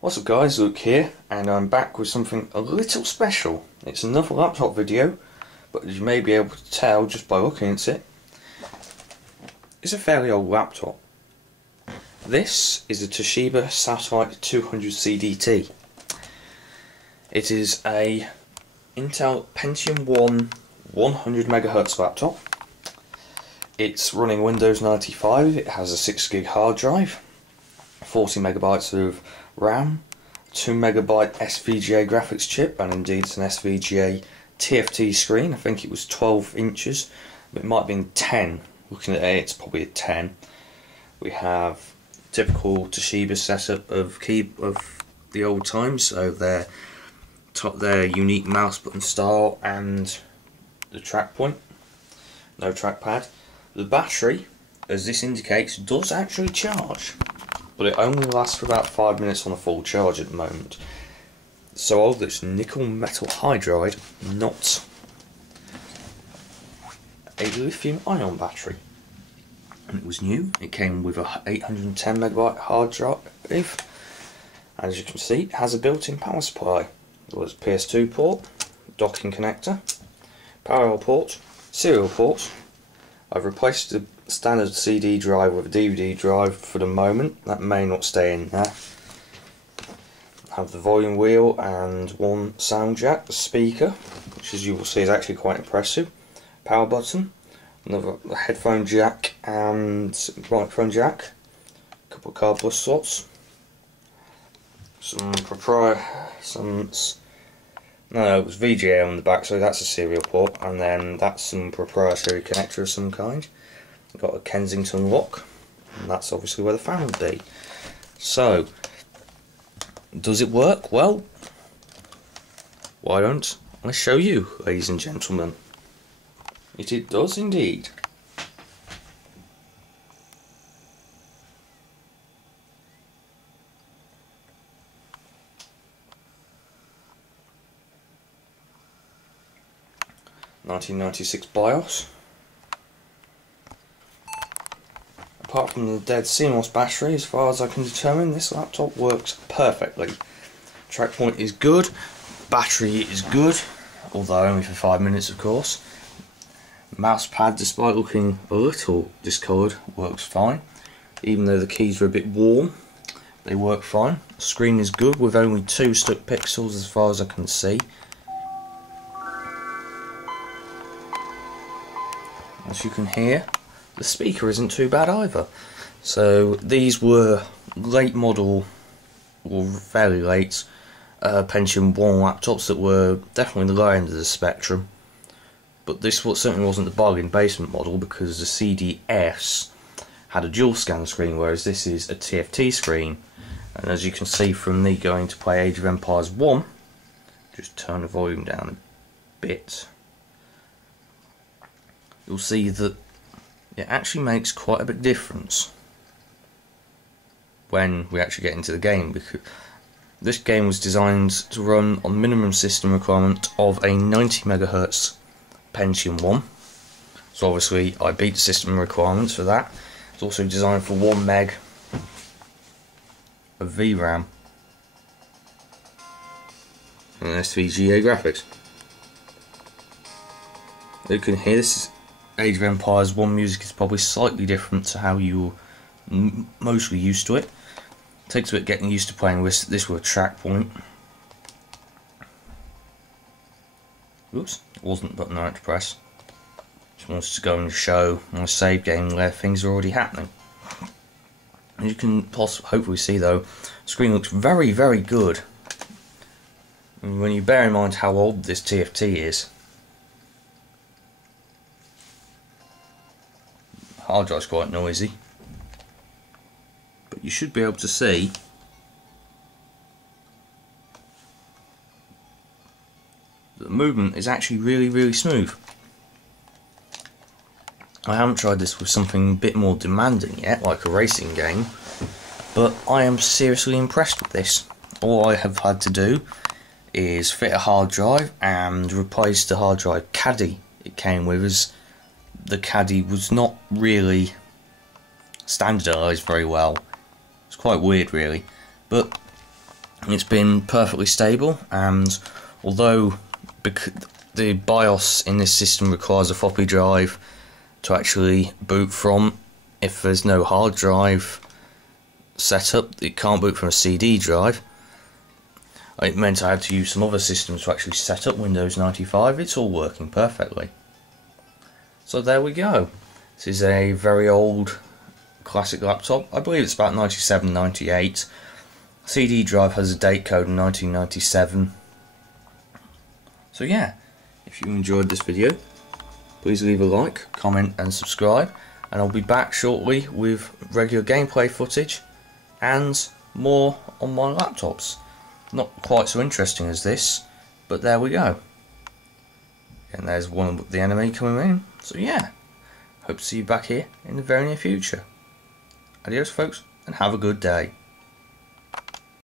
What's up guys, Luke here, and I'm back with something a little special. It's another laptop video, but as you may be able to tell just by looking at it, it's a fairly old laptop. This is a Toshiba Satellite 200 CDT. It is a Intel Pentium 1 100MHz laptop. It's running Windows 95, it has a 6GB hard drive, 40MB of RAM, 2MB SVGA graphics chip, and indeed it's an SVGA TFT screen. I think it was 12 inches, but it might have been 10. Looking at it, it's probably a 10. We have typical Toshiba setup of the old times, so their unique mouse button style and the track point, no trackpad. The battery, as this indicates, does actually charge, but it only lasts for about 5 minutes on a full charge at the moment. So old, it's nickel metal hydride, not a lithium ion battery. And it was new. It came with a 810MB hard drive. As you can see, it has a built-in power supply. There's a PS2 port, docking connector, parallel port, serial port. I've replaced the standard CD drive with a DVD drive for the moment. That may not stay in there. I have the volume wheel and one sound jack, the speaker, which as you will see is actually quite impressive. Power button, another headphone jack and microphone jack, a couple of cardboard slots, no, it was VGA on the back, so that's a serial port, and then that's some proprietary connector of some kind. We've got a Kensington lock, and that's obviously where the fan would be. So, does it work? Well, why don't I show you, ladies and gentlemen? It does indeed. .1996 BIOS. Apart from the dead CMOS battery, as far as I can determine, this laptop works perfectly. Track point is good, battery is good, although only for 5 minutes of course. Mouse pad, despite looking a little discoloured, works fine. Even though the keys are a bit warm, they work fine. The screen is good with only 2 stuck pixels as far as I can see. As you can hear, the speaker isn't too bad either. So these were late model, or fairly late, Pentium 1 laptops that were definitely the low end of the spectrum. But this certainly wasn't the bargain basement model, because the CDS had a dual scan screen, whereas this is a TFT screen. And as you can see from me going to play Age of Empires 1, just turn the volume down a bit, you'll see that it actually makes quite a big difference when we actually get into the game, because this game was designed to run on minimum system requirement of a 90MHz Pentium 1. So obviously I beat the system requirements for that. It's also designed for 1 meg of VRAM and SVGA graphics. You can hear this Age of Empires 1 music is probably slightly different to how you're mostly used to it. It takes a bit getting used to playing this with a track point. Oops, it wasn't the button I had to press. Just wanted to go and show my save game where things are already happening. As you can hopefully see though, the screen looks very, very good. And when you bear in mind how old this TFT is, hard drive's quite noisy, but you should be able to see that the movement is actually really, really smooth. I haven't tried this with something a bit more demanding yet, like a racing game, but I am seriously impressed with this. All I have had to do is fit a hard drive and replace the hard drive caddy it came with, as the caddy was not really standardised very well. It's quite weird really, but It's been perfectly stable, and although the BIOS in this system requires a floppy drive to actually boot from, if there's no hard drive setup, it can't boot from a CD drive. It meant I had to use some other systems to actually set up Windows 95. It's all working perfectly. So there we go. This is a very old classic laptop. I believe it's about 97, 98. CD drive has a date code in 1997. So yeah, if you enjoyed this video, please leave a like, comment and subscribe, and I'll be back shortly with regular gameplay footage and more on my laptops. Not quite so interesting as this, but there we go. And there's one of the enemy coming in. So yeah, hope to see you back here in the very near future. Adios folks, and have a good day.